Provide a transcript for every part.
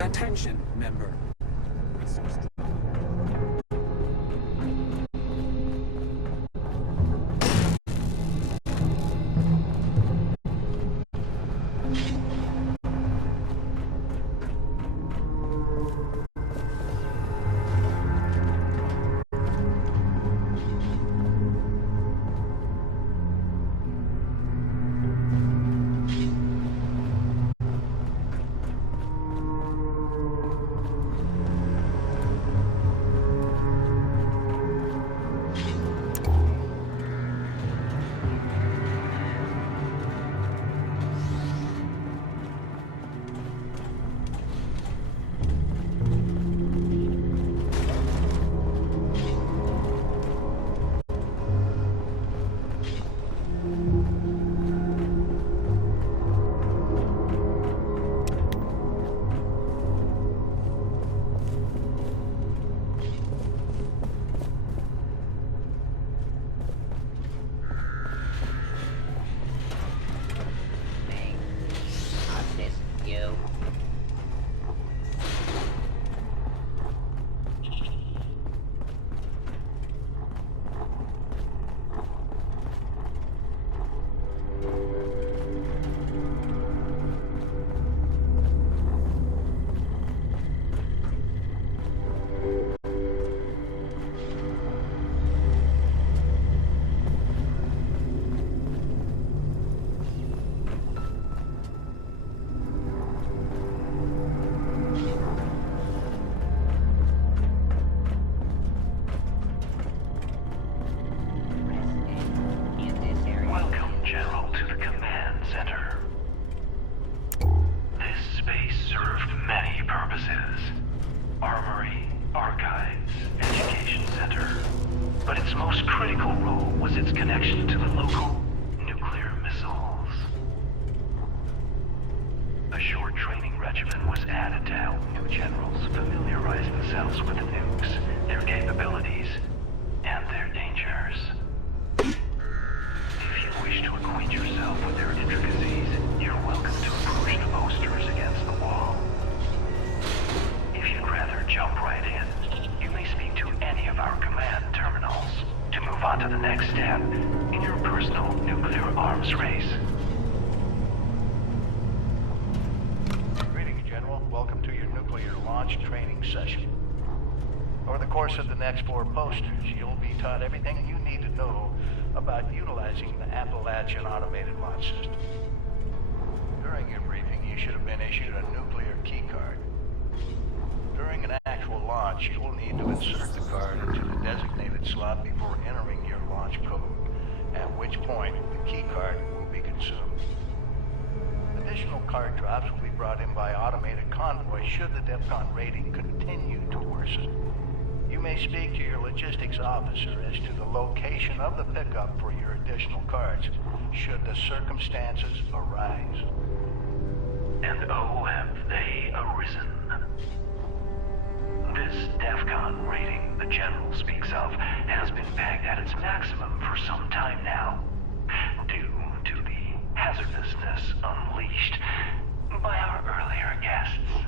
Attention, member. To the next step in your personal nuclear arms race. Greetings, General. launch training session. Over the course of the next 4 posters, you'll be taught everything you need to know about utilizing the Appalachian Automated Launch System. During your briefing, you should have been issued a nuclear key card. During an actual launch, you will need to insert the card into the designated slot before entering your launch code, at which point the key card will be consumed. Additional card drops will be brought in by automated convoy should the DEFCON rating continue to worsen. You may speak to your logistics officer as to the location of the pickup for your additional cards, should the circumstances arise. And oh, have they arisen. This DEFCON rating the General speaks of has been pegged at its maximum for some time now, due to the hazardousness unleashed by our earlier guests.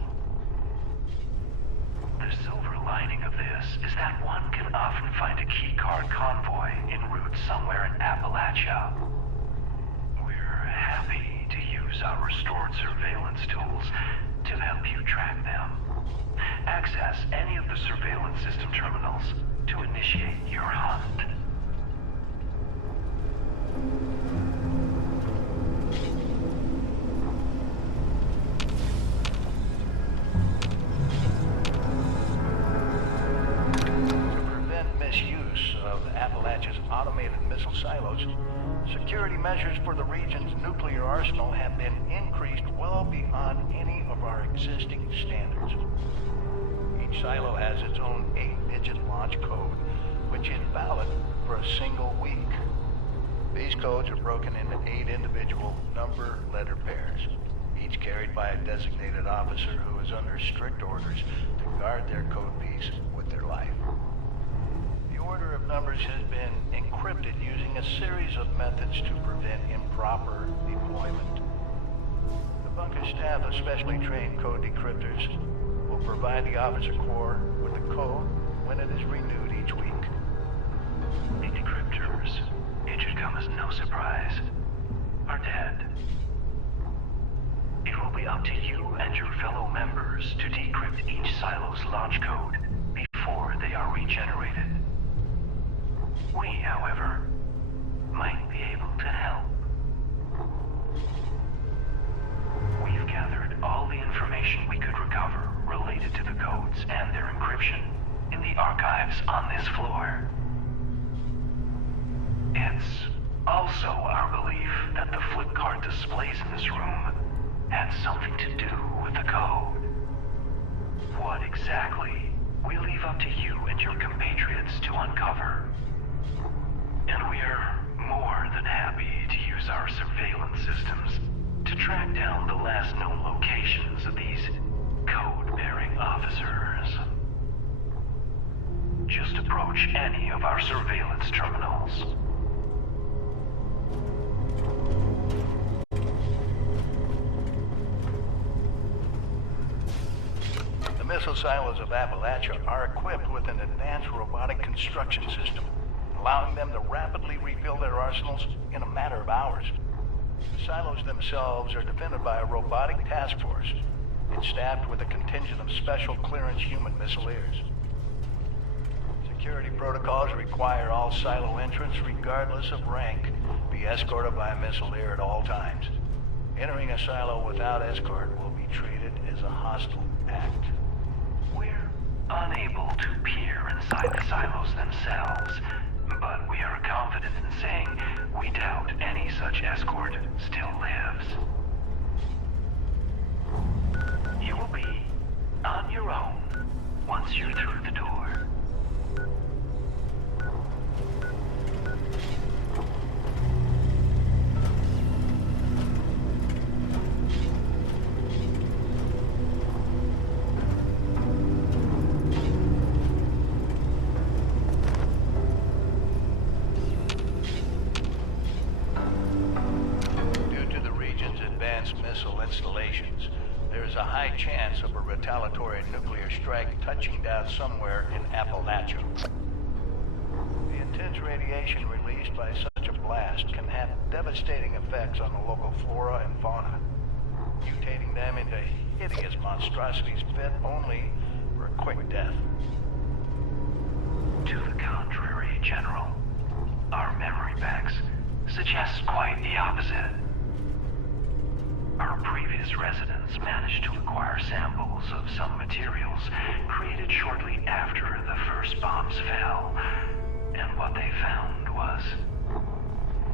The silver lining of this is that one can often find a keycard convoy en route somewhere in Appalachia. We're happy to use our restored surveillance tools to help you track them. Access any of the surveillance system terminals to initiate your hunt. Automated missile silos, security measures for the region's nuclear arsenal have been increased well beyond any of our existing standards. Each silo has its own 8-digit launch code, which is valid for a single week. These codes are broken into 8 individual number-letter pairs, each carried by a designated officer who is under strict orders to guard their code piece with their life. The order of numbers has been encrypted using a series of methods to prevent improper deployment. The bunker staff of specially trained code decryptors will provide the officer corps with the code when it is renewed each week. The decryptors, it should come as no surprise, are dead. It will be up to you and your fellow members to decrypt each silo's launch code before they are regenerated. We, however, might be able to help. We've gathered all the information we could recover related to the codes and their encryption in the archives on this floor. It's also our belief that the flip card displays in this room had something to do with the code. What exactly, we leave up to you and your compatriots to uncover. And we're more than happy to use our surveillance systems to track down the last known locations of these code-bearing officers. Just approach any of our surveillance terminals. The missile silos of Appalachia are equipped with an advanced robotic construction system, allowing them to rapidly rebuild their arsenals in a matter of hours. The silos themselves are defended by a robotic task force. It's staffed with a contingent of special clearance human missileers. Security protocols require all silo entrants, regardless of rank, be escorted by a missileer at all times. Entering a silo without escort will be treated as a hostile act. We're unable to peer inside the silos themselves, but we are confident in saying we doubt any such escort still lives. You will be on your own once you're through the door. Missile installations, there is a high chance of a retaliatory nuclear strike touching down somewhere in Appalachia. The intense radiation released by such a blast can have devastating effects on the local flora and fauna, mutating them into hideous monstrosities fit only or a quick death. To the contrary, General. Our memory banks suggest quite the opposite. Our previous residents managed to acquire samples of some materials created shortly after the first bombs fell, and what they found was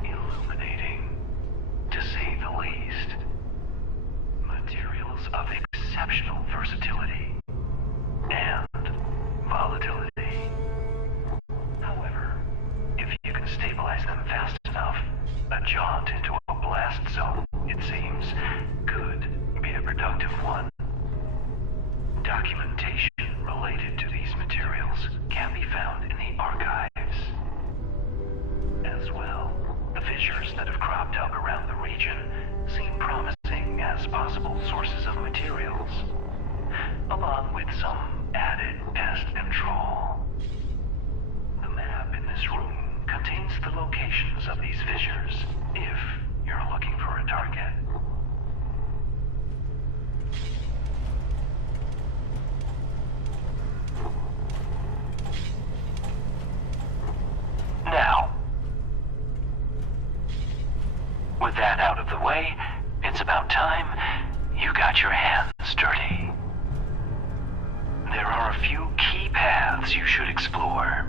illuminating, to say the least. Materials of exceptional versatility and volatility. However, if you can stabilize them fast enough, a jaunt into a blast zone, it seems, could be a productive one. Documentation related to these materials can be found in the archives. As well, the fissures that have cropped up around the region seem promising as possible sources of materials, along with some added pest control. The map in this room contains the locations of these fissures, if you're looking for a target. Now, with that out of the way, it's about time you got your hands dirty. There are a few key paths you should explore.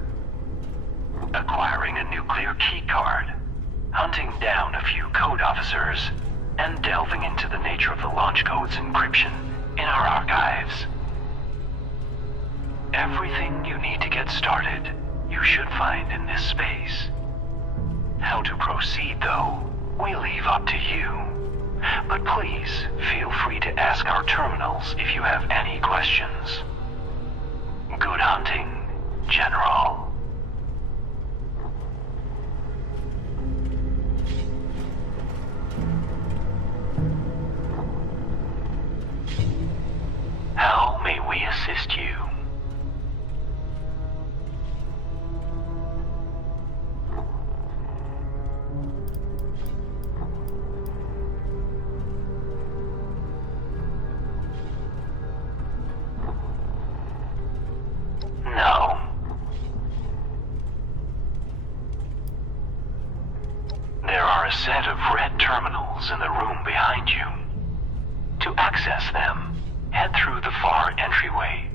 Acquiring a nuclear keycard, hunting down a few code officers, and delving into the nature of the launch code's encryption in our archives. Everything you need to get started, you should find in this space. How to proceed, though, we leave up to you. But please, feel free to ask our terminals if you have any questions. Good hunting, General. How may we assist you? No. There are a set of red terminals in the room behind you. To access them, head through the far entryway,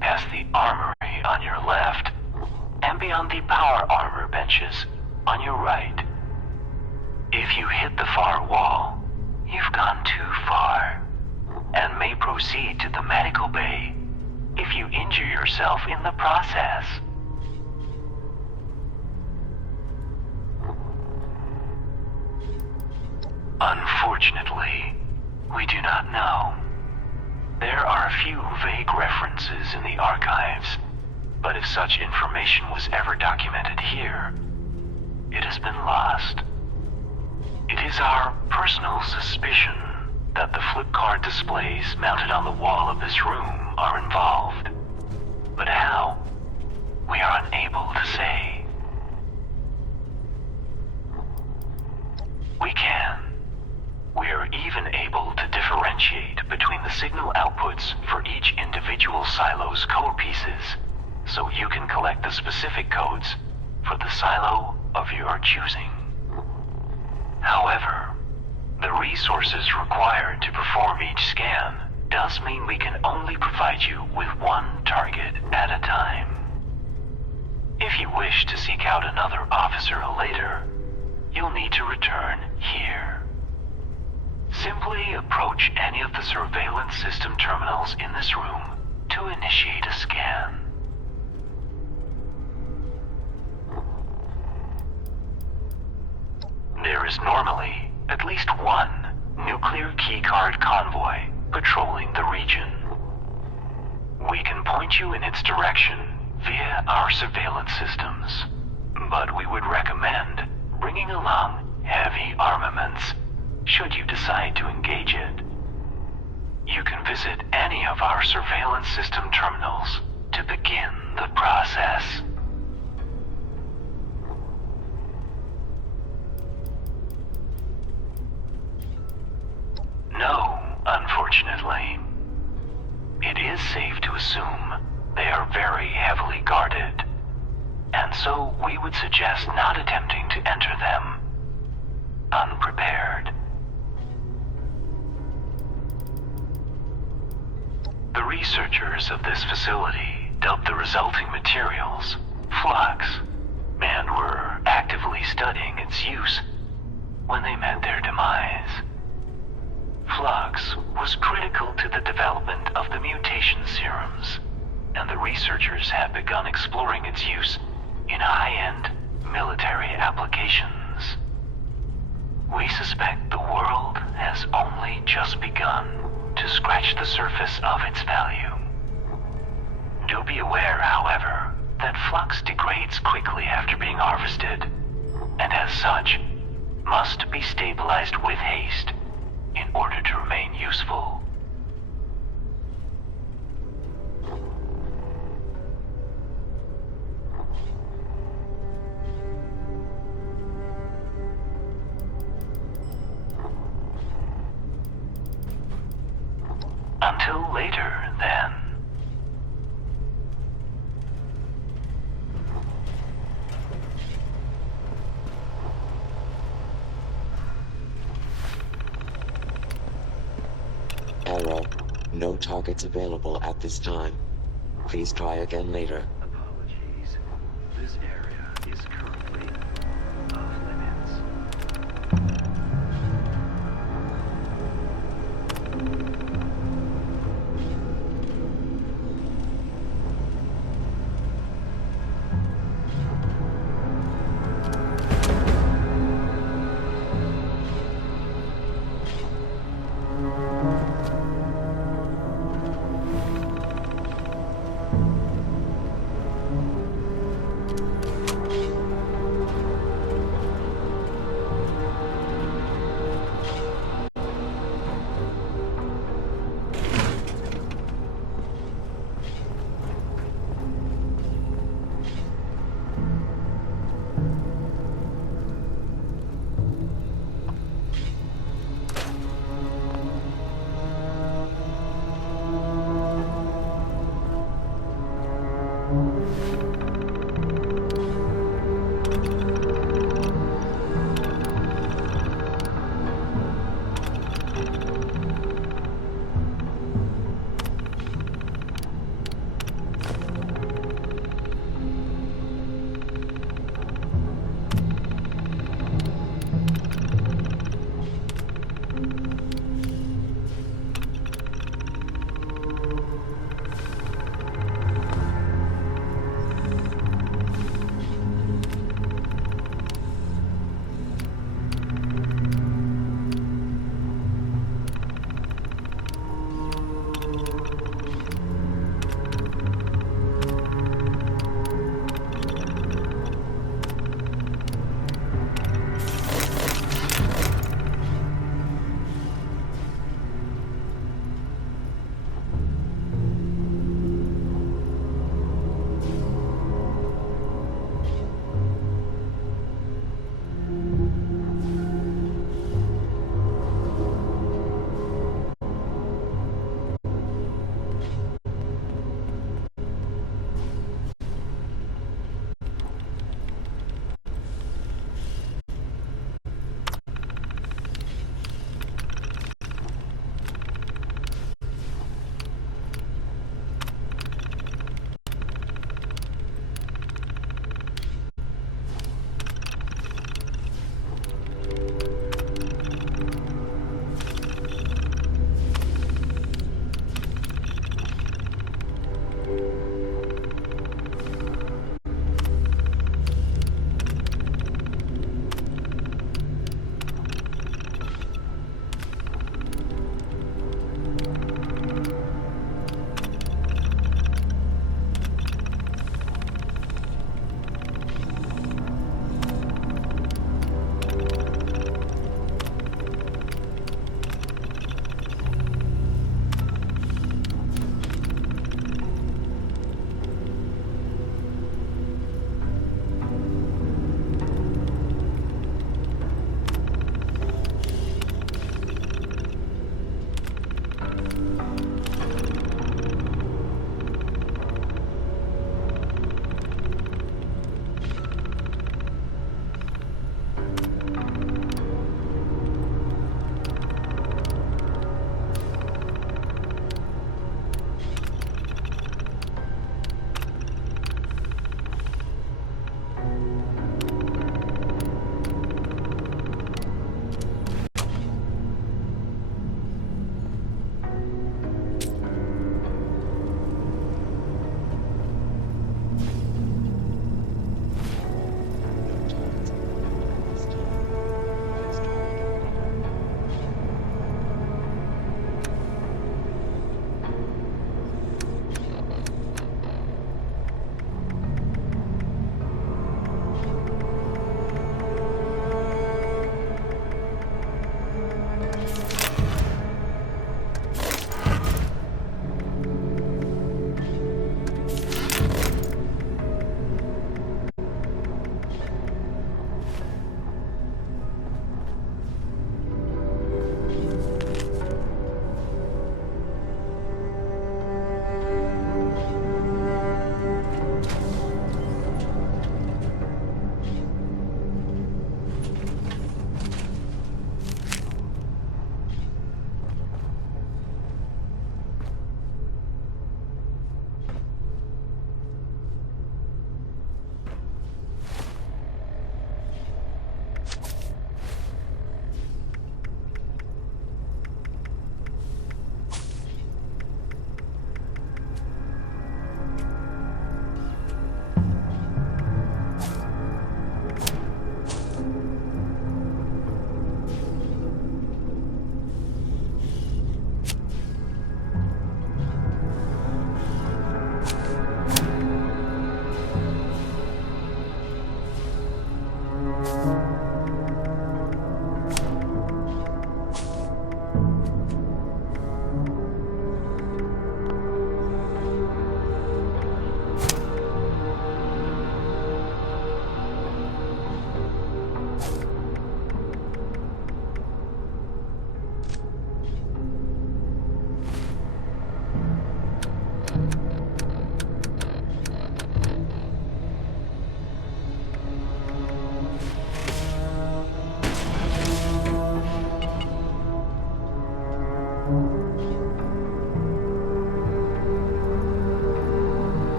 past the armory on your left, and beyond the power armor benches on your right. If you hit the far wall, you've gone too far, and may proceed to the medical bay if you injure yourself in the process. Unfortunately, we do not know. There are a few vague references in the archives, but if such information was ever documented here, it has been lost. It is our personal suspicion that the flip card displays mounted on the wall of this room are involved. But how? We are unable to say. We can. We are even able to differentiate between the signal outputs for each individual silo's code pieces, so you can collect the specific codes for the silo of your choosing. However, the resources required to perform each scan does mean we can only provide you with one target at a time. If you wish to seek out another officer later, you'll need to return here. Simply approach any of the surveillance system terminals in this room to initiate a scan. There is normally at least one nuclear keycard convoy patrolling the region. We can point you in its direction via our surveillance systems, but we would recommend bringing along heavy armaments should you decide to engage it. You can visit any of our surveillance system terminals to begin the process. No, unfortunately. It is safe to assume They are very heavily guarded, and so we would suggest not attempting to enter them unprepared. The researchers of this facility dubbed the resulting materials flux, and were actively studying its use when they met their demise. Flux was critical to the development of the mutation serums, and the researchers have begun exploring its use in high-end military applications. We suspect the world has only just begun to scratch the surface of its value. Do be aware, however, that flux degrades quickly after being harvested, and as such, must be stabilized with haste in order to remain useful. Until later, then. Error. No targets available at this time. Please try again later. Apologies. This area is currently off limits.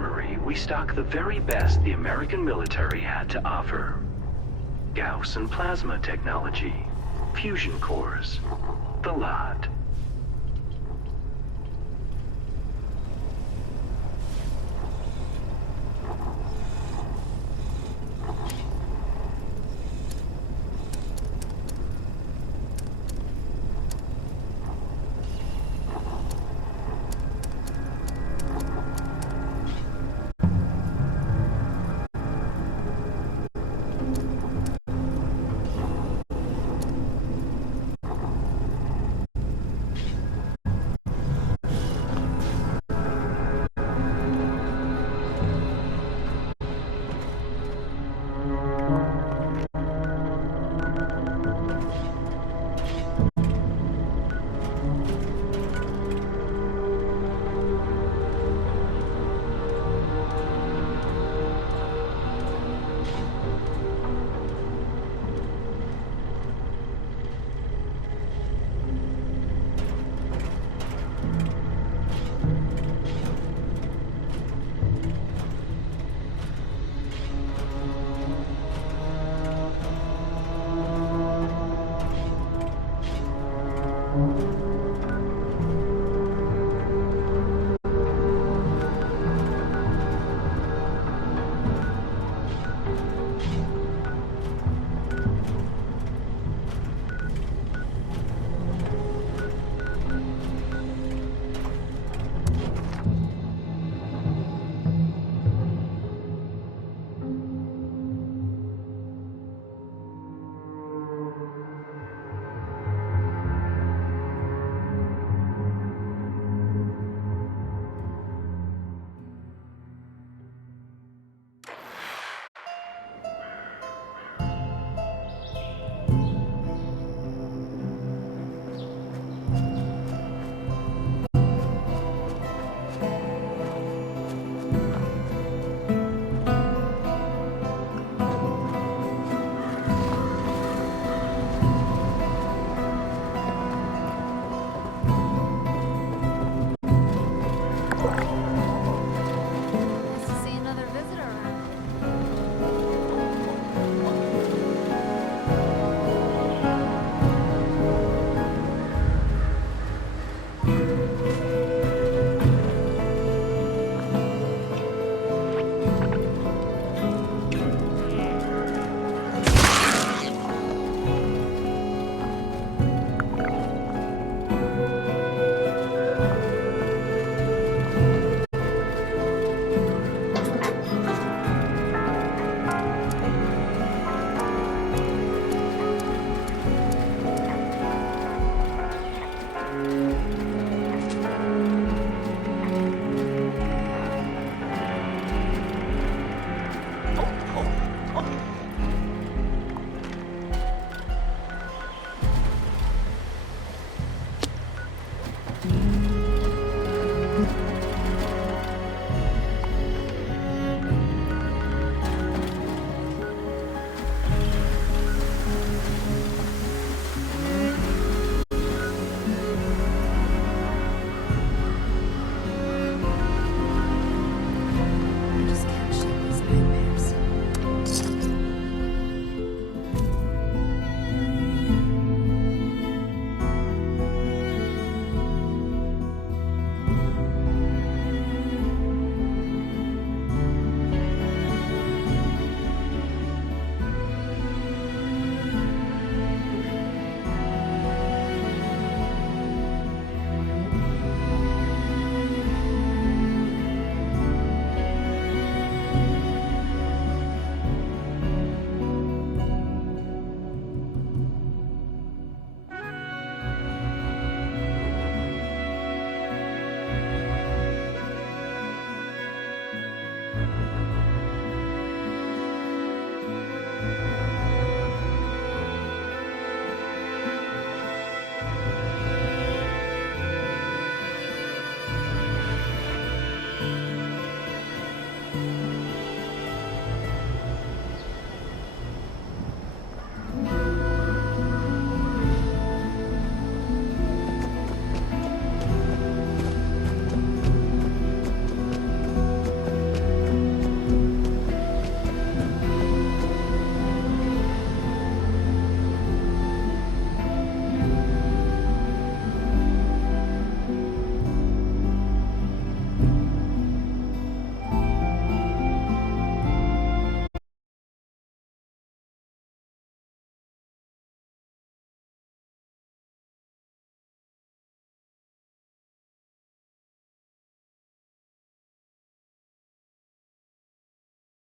armory, we stock the very best the American military had to offer. Gauss and plasma technology, fusion cores, the lot.